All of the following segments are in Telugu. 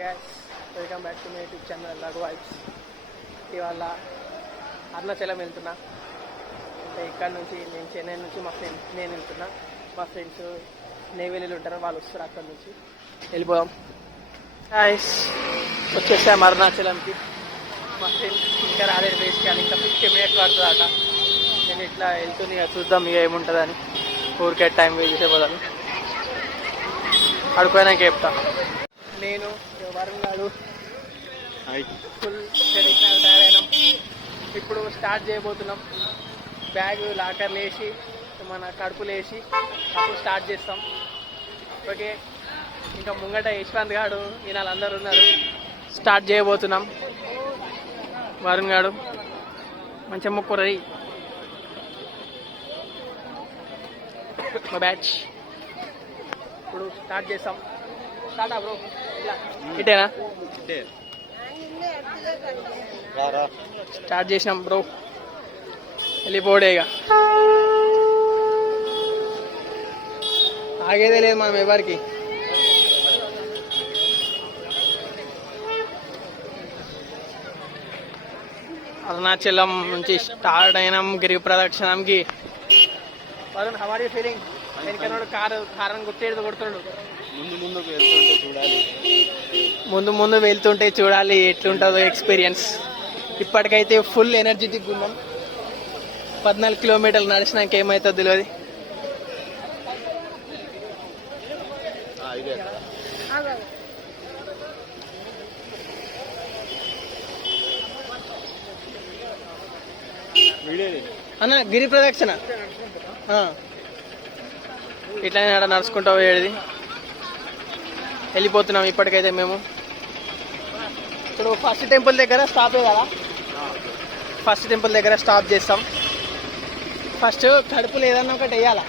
Welcome back to my YouTube channel లఘు వైబ్స్. ఇవాళ అరుణాచలం వెళ్తున్నా. అంటే ఇక్కడ నుంచి నేను చెన్నై నుంచి నేను వెళ్తున్నా. మా ఫ్రెండ్స్ నేవేలీలు ఉంటారు, వాళ్ళు వస్తారు. అక్కడ నుంచి వెళ్ళిపోదాం. వచ్చేసాం అరుణాచలంకి. మా ఫ్రెండ్స్ ఇంకా రాలేదు, వేస్ట్ చేయాలి. ఇంకా 50 minutes పడుతుంది అట. నేను ఇట్లా వెళ్తుంది, ఇక చూద్దాం ఇక ఏముంటుందని. ఊరికే టైం వేస్ట్ చేసేపోదాను. అడుకోనాక చెప్తా. నేను వరుణ్ గారు ఫుల్ ట్రెడిషనల్ తయారైనాం. ఇప్పుడు స్టార్ట్ చేయబోతున్నాం. బ్యాగ్ లాకర్లు వేసి మన కడుపులు వేసి అప్పుడు స్టార్ట్ చేస్తాం. ఓకే, ఇంకా ముంగట యశ్వంత్ గారు ఈయన అందరూ ఉన్నారు. స్టార్ట్ చేయబోతున్నాం. వరుణ్ గారు మంచిగా మొక్కురది మా బ్యాచ్. ఇప్పుడు స్టార్ట్ చేస్తాం. Start bro. ఇటేనా? స్టార్ట్ చేసినాం బ్రో. వెళ్ళిపోడేగా, ఆగేదే లేదు మనం ఎవరికి. అరుణాచలం నుంచి స్టార్ట్ అయినాం గిరి ప్రదక్షిణంకి. Varun, how are you feeling? వెనకనోడు కారం గుర్తేడు కొడుతున్నాడు. ముందు వెళ్తుంటే చూడాలి ఎట్లుంటుందో ఎక్స్పీరియన్స్. ఇప్పటికైతే ఫుల్ ఎనర్జెటిక్ ఉన్నాం. 14 కిలోమీటర్లు నడిచినాక ఏమవుతుందో తెలియదు. అన్న గిరి ప్రదక్షిణ ఇట్లానే నడుచుకుంటా పోయేది. వెళ్ళిపోతున్నాం ఇప్పటికైతే మేము. ఇప్పుడు ఫస్ట్ టెంపుల్ దగ్గర స్టాపే కదా, ఫస్ట్ టెంపుల్ దగ్గర స్టాప్ చేస్తాం. ఫస్ట్ కడుపులో ఏదన్నా ఒకటి వేయాలా,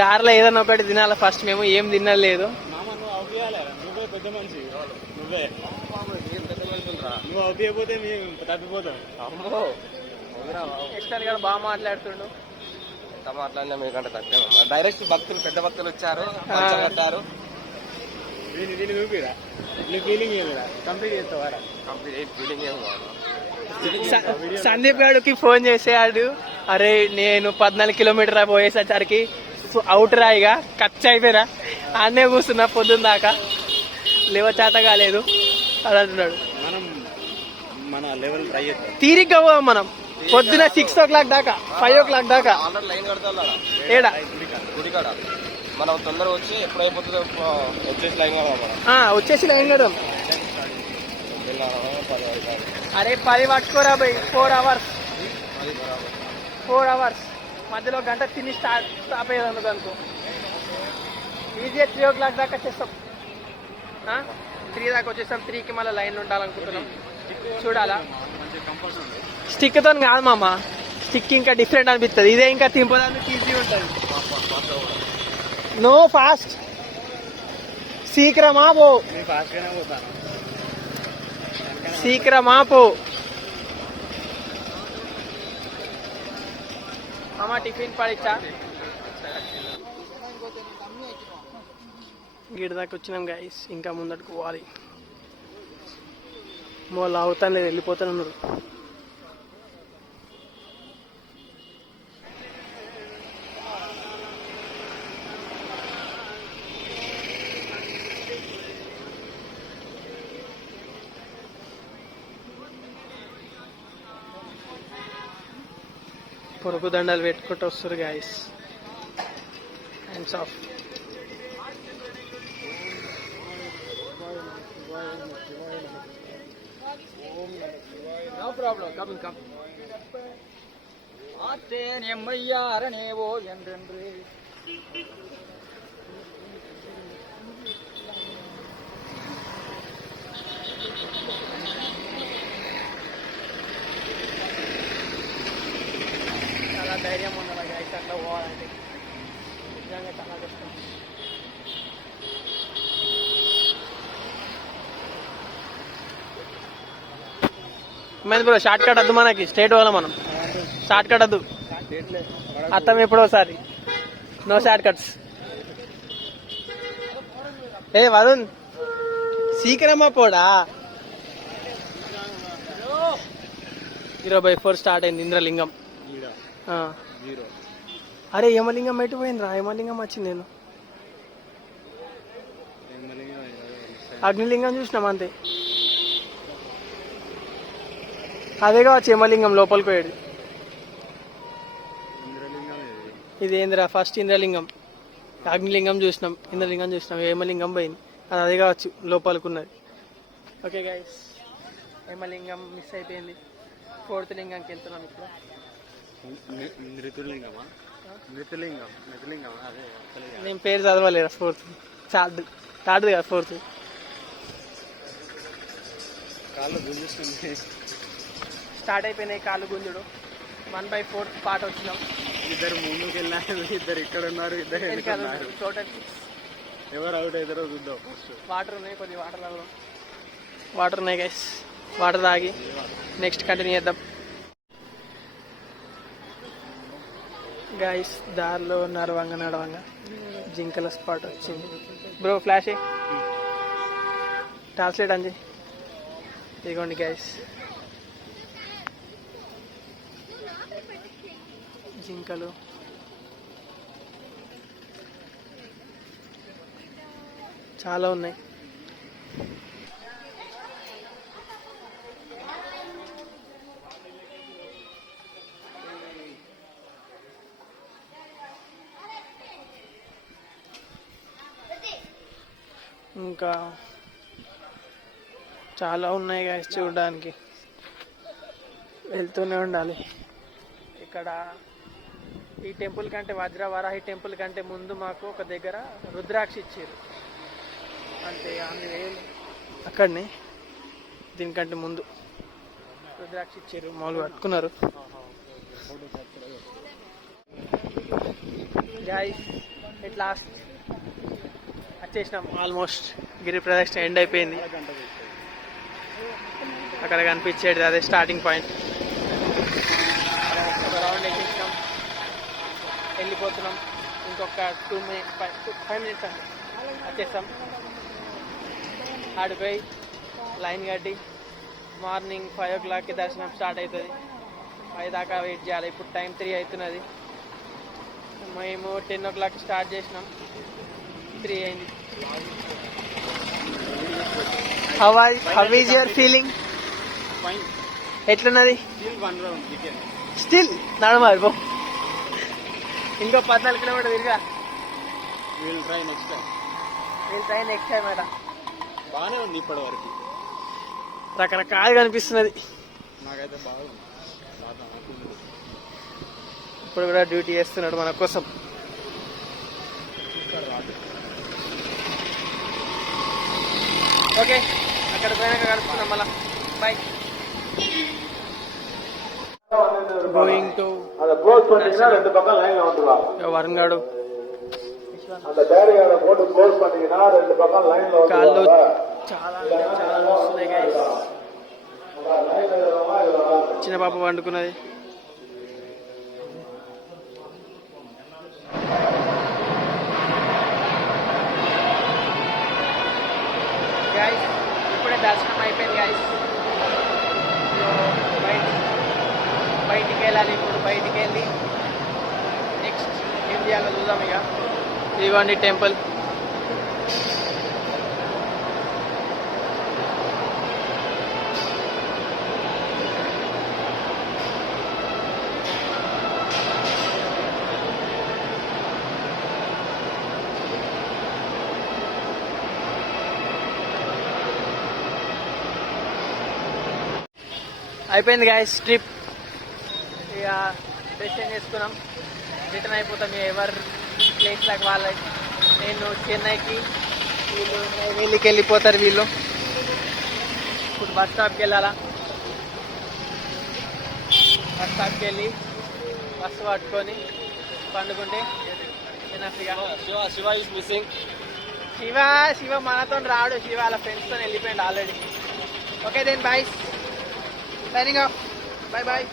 దారిలో ఏదన్నా ఒకటి తినాలా. ఫస్ట్ మేము ఏం తినలేదు. బాగా మాట్లాడుతుండు. మాట్లాడినా మీకంటే తక్కువ. డైరెక్ట్ భక్తులు, పెద్ద భక్తులు వచ్చారు, కట్టారు. సందీప్ గారికి ఫోన్ చేసేవాడు, అరే నేను 14 కిలోమీటర్ పోయేసరికి అవుట్ రాయిగా ఖర్చు అయిపోయినా, అన్నే కూర్చున్నా పొద్దున్న దాకా, లేవ చేత కాలేదు అని అంటున్నాడు. తీరిగ్గా పోదాం మనం. పొద్దున 6 o'clock దాకా, 5 o'clock దాకా. ఏడా మనం తొందరగా వచ్చి ఎప్పుడైపోతుందో వచ్చేసి లైన్ కడదాం. అరే 10 పట్టుకోరా బై. 4 hours మధ్యలో గంట తిని స్టాప్ అయ్యేది అనుకో. ఈజీగా 3 o'clock దాకా వచ్చేస్తాం. 3 దాకా వచ్చేస్తాం. 3కి మళ్ళీ లైన్లో ఉండాలనుకుంటున్నాం. చూడాలా. స్టిక్తో కాదు మామ, స్టిక్ ఇంకా డిఫరెంట్ అనిపిస్తుంది. ఇదే ఇంకా తింపడానికి ఈజీ ఉంటుంది. నో ఫాస్ట్, శీఘ్రమా పో, శీఘ్రమా పో. మామ టిఫిన్ పడిచ్చా. గిడి దాకా వచ్చినాం గైస్. ఇంకా ముందట్టుకు పోవాలి. వాళ్ళు అవుతాను లేదు, వెళ్ళిపోతాను. పొరుగు దండాలు పెట్టుకుంటూ వస్తారు guys. Hands off. No problem, come. ஆற்றேன் எம்மையாரனேவோ என்றென்று చాలా ధైర్యం ఉండాలి గైస్ అట్లా పోవాలంటే. నిజంగా చాలా కష్టం. బ్రో షార్ట్ కట్ వద్దు మనకి, స్ట్రేట్ పోవాలి మనం. షార్ట్ కట్ వద్దు, అర్థం ఎప్పుడోసారి. No short cuts. ఏ వరుణ్, సీకరమ్మ పోడా 0/4 స్టార్ట్ అయింది ఇంద్రలింగం. ఆ. అరే యమలింగం ఎటు పోయిందిరా? యమలింగం వచ్చింది. నేను అగ్నిలింగం చూసినాం అంతే. అదే కావచ్చు యమలింగం లోపలికి పోయాడు. ఇది ఏందిరా? ఫస్ట్ ఇంద్రలింగం, అగ్నిలింగం చూసినాం, ఇంద్రలింగం చూసినాం, యమలింగం పోయింది. అది అదే కావచ్చు లోపలికి ఉన్నది. ఓకే గైస్, యమలింగం మిస్ అయిపోయింది. 4th లింగంకి వెళ్తున్నాం ఇప్పుడు. నేను పేరు చదవలేరా? 4th థర్డ్ కదా 4th. స్టార్ట్ అయిపోయినాయి కాళ్ళు గుంజుడు. 1/4 పాట వచ్చినాం. ఇద్దరు ముందుకు వెళ్ళారు, ఇద్దరు ఇక్కడ ఉన్నారు, ఇద్దరు టోటల్ ఎవరు అవుట్ అవుతారో చూద్దాం. వాటర్ ఉన్నాయి, కొద్ది వాటర్ ఉన్నాయి గైస్. వాటర్ తాగి నెక్స్ట్ కంటిన్యూ చేద్దాం గైస్. దారిలో నడవంగా జింకల స్పాట్ వచ్చింది. Bro flash translate Anji. ఇదిగోండి గైస్, జింకలు. చాలా ఉన్నాయి. ఇంకా చాలా ఉన్నాయి గైస్ చూడడానికి. వెళ్తూనే ఉండాలి. ఇక్కడ ఈ టెంపుల్ కంటే, వజ్రవరాహి టెంపుల్ కంటే ముందు మాకు ఒక దగ్గర రుద్రాక్ష ఇచ్చారు. అంటే అన్ని వేలు అక్కడనే, దీనికంటే ముందు రుద్రాక్ష ఇచ్చారు. మామూలు పట్టుకున్నారు గైస్. ఎట్ లాస్ట్ వచ్చేసినాం. ఆల్మోస్ట్ గిరి ప్రదక్షిణ ఎండ్ అయిపోయింది. అక్కడ కనిపించేది అదే స్టార్టింగ్ పాయింట్. ఒక రౌండ్ వేసేసినాం, వెళ్ళిపోతున్నాం. ఇంకొక 5 మినిట్స్ అండి వచ్చేస్తాం. ఆడిపోయి లైన్ కట్టి మార్నింగ్ 5 o'clockకి దర్శనం స్టార్ట్ అవుతుంది. 5 దాకా వెయిట్ చేయాలి. ఇప్పుడు టైం 3 అవుతున్నది. మేము 10 o'clock స్టార్ట్ చేసినాం, 3 అయింది. How is your feeling? ఎట్లున్నది? స్టిల్ నడవాలి పో. ఇంకో 14 కిలోమీటర్ తిరిగా. విల్ ట్రై నెక్స్ట్ టైం అట. బాగానే ఉంది ఇప్పటి వరకు. రకరకాలుగా అనిపిస్తున్నది నాకైతే బాగుంది. ఇప్పుడు కూడా డ్యూటీ చేస్తున్నాడు మన కోసం. ఓకే, అక్కడ పోయినాక కలుసుకున్నాం మళ్ళా. బాయ్. గోయింగ్ టు వరుణ్ గాడు. కాళ్ళు చాలా వస్తున్నాయి గైస్. చిన్న పాప వండుకున్నది. గైస్ ఇప్పుడే దర్శనం అయిపోయింది గైస్. బయటికి వెళ్ళాలి ఇప్పుడు. బయటికి వెళ్ళి నెక్స్ట్ ఏం చేయాలో చూద్దాం. ఇక ఇదిగోండి టెంపుల్. అయిపోయింది గైస్ ట్రిప్. ఇక డెసిషన్ చేసుకున్నాం, రిటర్న్ అయిపోతాం. ఎవరు ప్లేస్ లాగా వాళ్ళ. నేను చెన్నైకి, వీళ్ళు నైవేలికి వెళ్ళిపోతారు. వీళ్ళు ఇప్పుడు బస్ స్టాప్కి వెళ్ళాలా. బస్ స్టాప్కి వెళ్ళి బస్సు పట్టుకొని పండుకుంటే శివ ఈజ్ మిస్సింగ్. శివ మనతో రాడు. శివ వాళ్ళ ఫ్రెండ్స్తో వెళ్ళిపోయాడు already. Okay then bye, signing off. Bye bye.